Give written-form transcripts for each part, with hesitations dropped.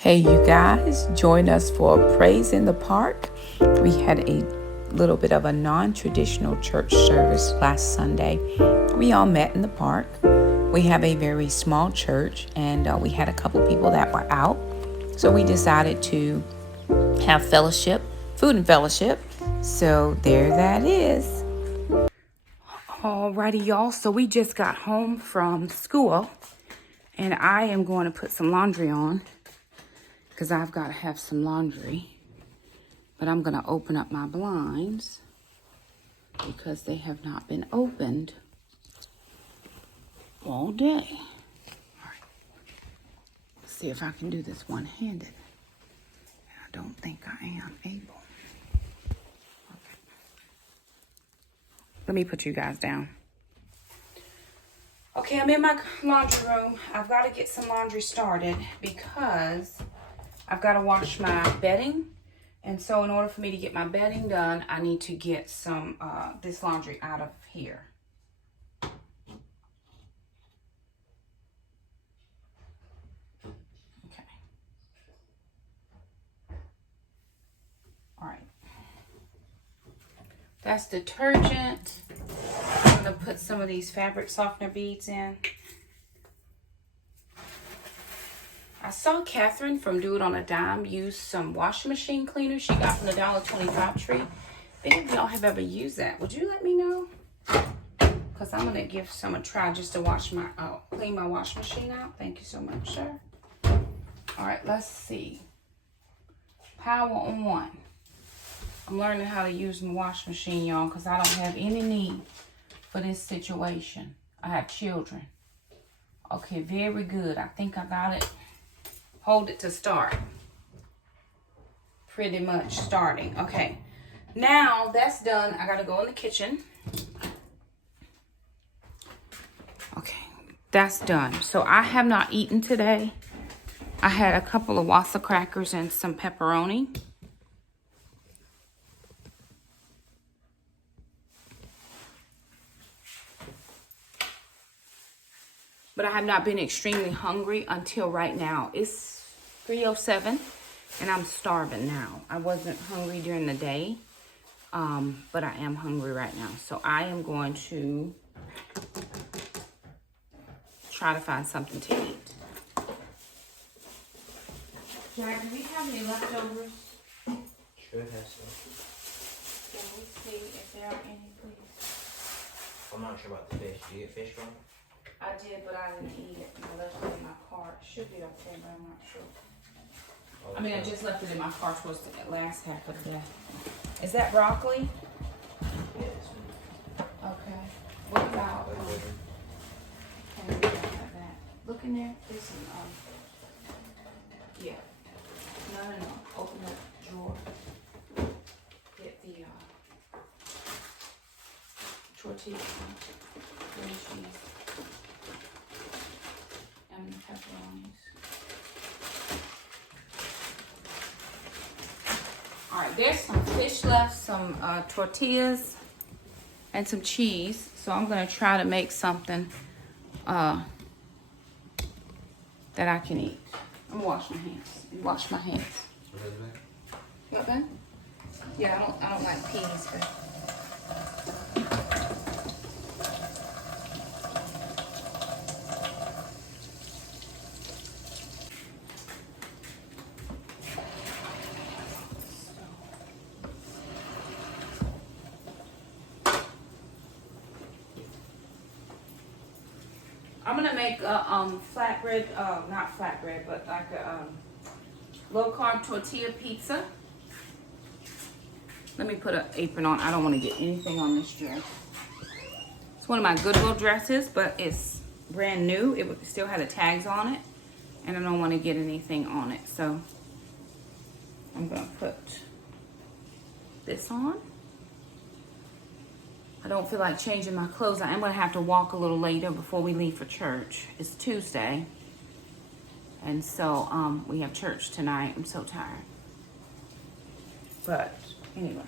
Hey, you guys, join us for Praise in the Park. We had a little bit of a non-traditional church service last Sunday. We all met in the park. We have a very small church, and we had a couple people that were out. So we decided to have fellowship, food and fellowship. So there that is. Alrighty, y'all. So we just got home from school, and I am going to put some laundry on because I've got to have some laundry. But I'm going to open up my blinds because they have not been opened all day. All right. Let's see if I can do this one-handed. I don't think I am able. Okay. Let me put you guys down. Okay, I'm in my laundry room. I've got to get some laundry started because I've got to wash my bedding. And so in order for me to get my bedding done, I need to get some this laundry out of here. Okay. All right. That's detergent. I'm going to put some of these fabric softener beads in. I saw Catherine from Do It on a Dime use some washing machine cleaner she got from the $1.25 tree. If y'all have ever used that, would you let me know? Because I'm going to give some a try just to wash my clean my washing machine out. Thank you so much, sir. All right, let's see. Power on. I'm learning how to use my washing machine, y'all, because I don't have any need for this situation. I have children. Okay, very good. I think I got it. Hold it to start. Pretty much starting. Okay. Now that's done. I gotta go in the kitchen. Okay. That's done. So I have not eaten today. I had a couple of Wassa crackers and some pepperoni. But I have not been extremely hungry until right now. It's 3:07 and I'm starving now. I wasn't hungry during the day, but I am hungry right now. So I am going to try to find something to eat. Jack, do we have any leftovers? Sure has some. Can we see if there are any, please? I'm not sure about the fish. Do you get fish from it? I did, but I didn't eat it. I left it in my car. It should be okay, but I'm not sure. Oh, I mean, I just left it in my car towards the last half of the day. Is that broccoli? Yes. Okay. What about, can we look at that? Look in there. There's some, yeah. No. Open the drawer. Get the, tortilla, green cheese, and the pepperonis. All right, there's some fish left, some tortillas, and some cheese. So I'm gonna try to make something that I can eat. I'm gonna wash my hands. Wash my hands. You got that? Yeah, I don't like peas, but. I'm gonna make a flatbread, not flatbread, but like a low carb tortilla pizza. Let me put an apron on. I don't want to get anything on this dress. It's one of my Goodwill dresses, but it's brand new. It still had the tags on it, and I don't want to get anything on it. So I'm gonna put this on. I don't feel like changing my clothes. I am going to have to walk a little later before we leave for church. It's Tuesday. And so we have church tonight. I'm so tired. But anyway.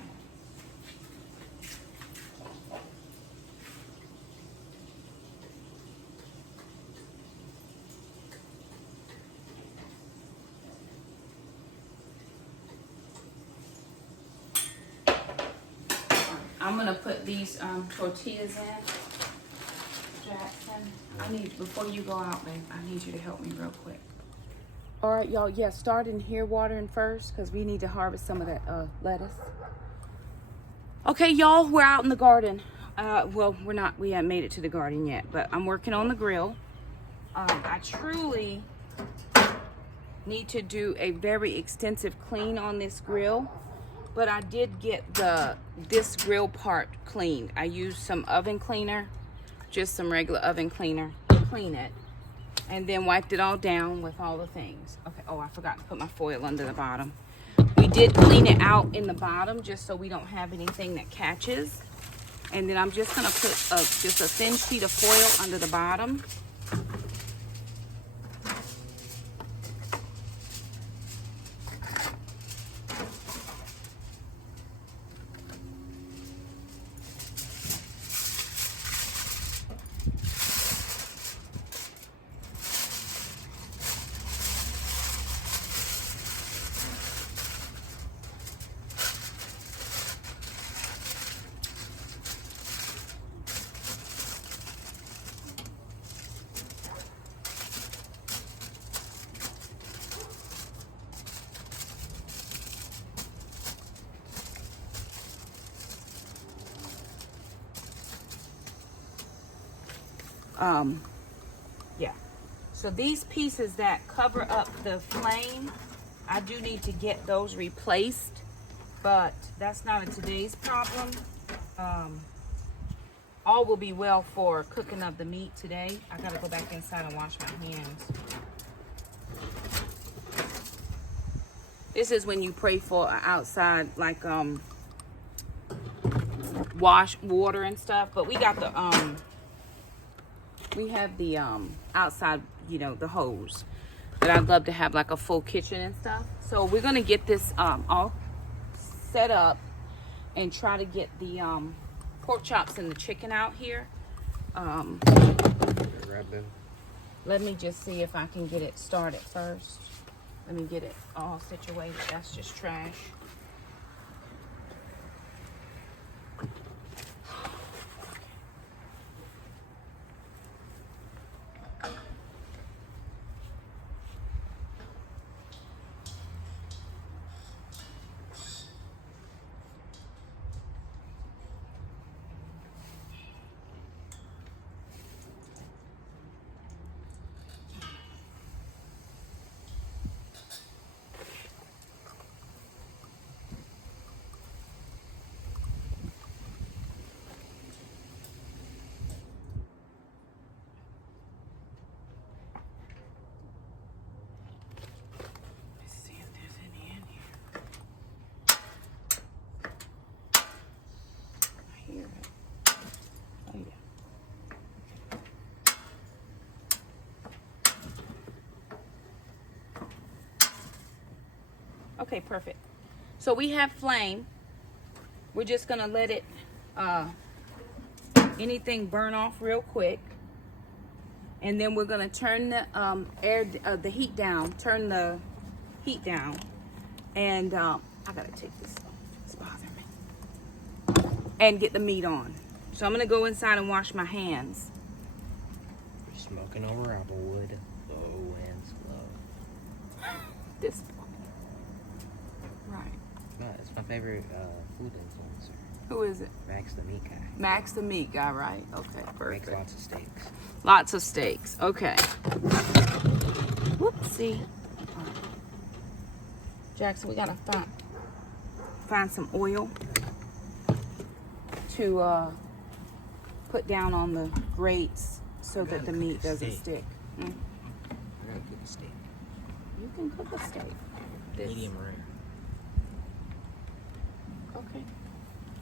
I'm gonna put these tortillas in. Jackson, I need, before you go out, babe, I need you to help me real quick. All right, y'all, yeah, start in here watering first because we need to harvest some of that lettuce. Okay, y'all, we're out in the garden. Well, we haven't made it to the garden yet, but I'm working on the grill. I truly need to do a very extensive clean on this grill, but I did get this grill part cleaned. I used some oven cleaner, just some regular oven cleaner, to clean it, and then wiped it all down with all the things. Okay, oh, I forgot to put my foil under the bottom. We did clean it out in the bottom just so we don't have anything that catches. And then I'm just gonna put just a thin sheet of foil under the bottom. Yeah, so these pieces that cover up the flame, I do need to get those replaced, but that's not a today's problem. All will be well for cooking of the meat today. I gotta go back inside and wash my hands. This is when you pray for outside, like wash water and stuff, but we got the we have the outside, you know, the hose. But I'd love to have like a full kitchen and stuff. So we're gonna get this all set up and try to get the pork chops and the chicken out here. Let me just see if I can get it started first. Let me get it all situated. That's just trash. Okay, perfect. So we have flame. We're just gonna let it anything burn off real quick, and then we're gonna turn the the heat down. Turn the heat down, and I gotta take this off. It's bothering me. And get the meat on. So I'm gonna go inside and wash my hands. You're smoking over applewood, low and slow. This. Right. No, it's my favorite food influencer. Who is it? Max the Meat Guy. Max the Meat Guy, right? Okay, perfect. Makes lots of steaks. Lots of steaks. Okay. Whoopsie. All right. Jackson, we gotta find some oil to put down on the grates so that the meat doesn't stick. I gotta cook a steak. You can cook a steak. Medium rare. Okay.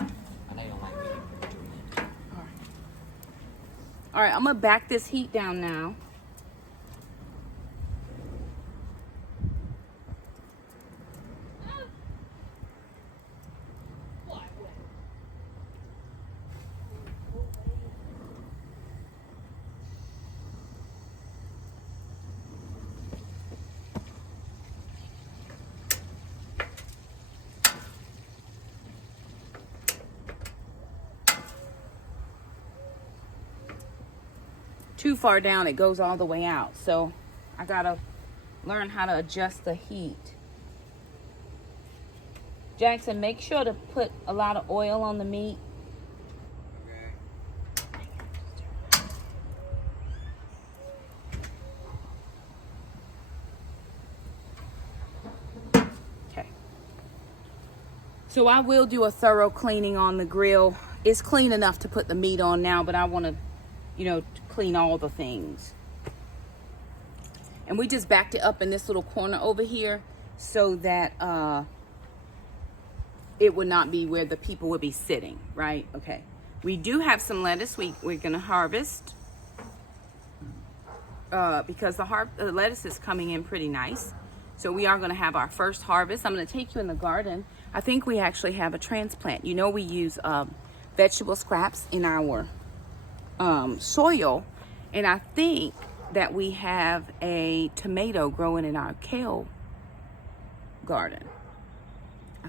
I know you don't like medium rare. All right. All right, I'm gonna back this heat down now. too far down, it goes all the way out. So I gotta learn how to adjust the heat. Jackson, make sure to put a lot of oil on the meat. Okay. So I will do a thorough cleaning on the grill. It's clean enough to put the meat on now, but I want to, you know, clean all the things. And we just backed it up in this little corner over here so that it would not be where the people would be sitting, right? Okay. We do have some lettuce we're going to harvest because the lettuce is coming in pretty nice. So we are going to have our first harvest. I'm going to take you in the garden. I think we actually have a transplant. You know, we use vegetable scraps in our soil. And I think that we have a tomato growing in our kale garden. I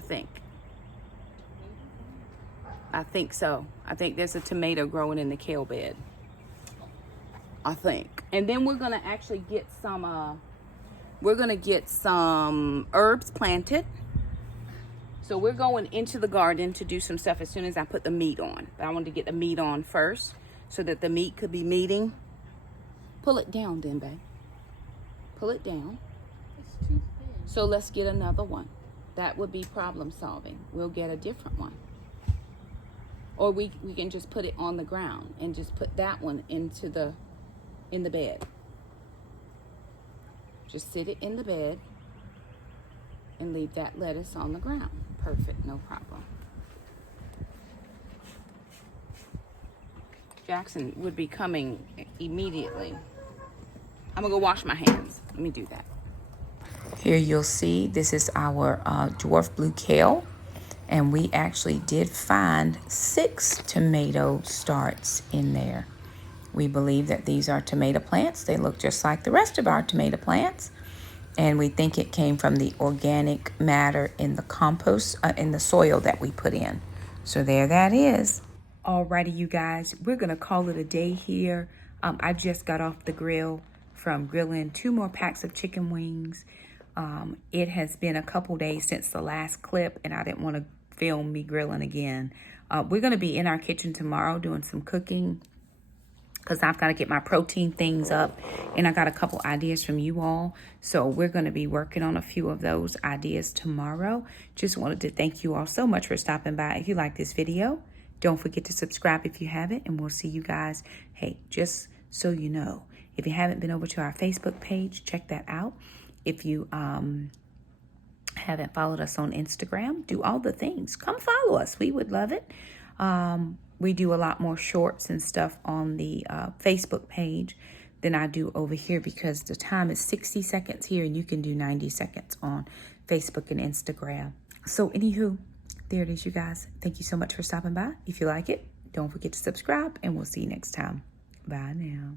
think so. I think there's a tomato growing in the kale bed. I think. And then we're gonna actually get some herbs planted. So we're going into the garden to do some stuff as soon as I put the meat on. But I wanted to get the meat on first so that the meat could be meating. Pull it down then, babe. Pull it down. It's too thin. So let's get another one. That would be problem solving. We'll get a different one. Or we can just put it on the ground and just put that one in the bed. Just sit it in the bed and leave that lettuce on the ground. Perfect, no problem. Jackson would be coming immediately. I'm gonna go wash my hands. Let me do that. Here you'll see this is our dwarf blue kale. And we actually did find 6 tomato starts in there. We believe that these are tomato plants. They look just like the rest of our tomato plants. And we think it came from the organic matter in the compost, in the soil that we put in. So there that is. Alrighty, you guys, we're gonna call it a day here. I just got off the grill from grilling 2 more packs of chicken wings. It has been a couple days since the last clip and I didn't want to film me grilling again. We're going to be in our kitchen tomorrow doing some cooking because I've got to get my protein things up and I got a couple ideas from you all. So we're going to be working on a few of those ideas tomorrow. Just wanted to thank you all so much for stopping by. If you like this video, don't forget to subscribe if you haven't, and we'll see you guys. Hey, just so you know, if you haven't been over to our Facebook page, check that out. If you haven't followed us on Instagram, do all the things. Come follow us. We would love it. We do a lot more shorts and stuff on the Facebook page than I do over here because the time is 60 seconds here and you can do 90 seconds on Facebook and Instagram. So anywho, there it is, you guys. Thank you so much for stopping by. If you like it, don't forget to subscribe and we'll see you next time. Bye now.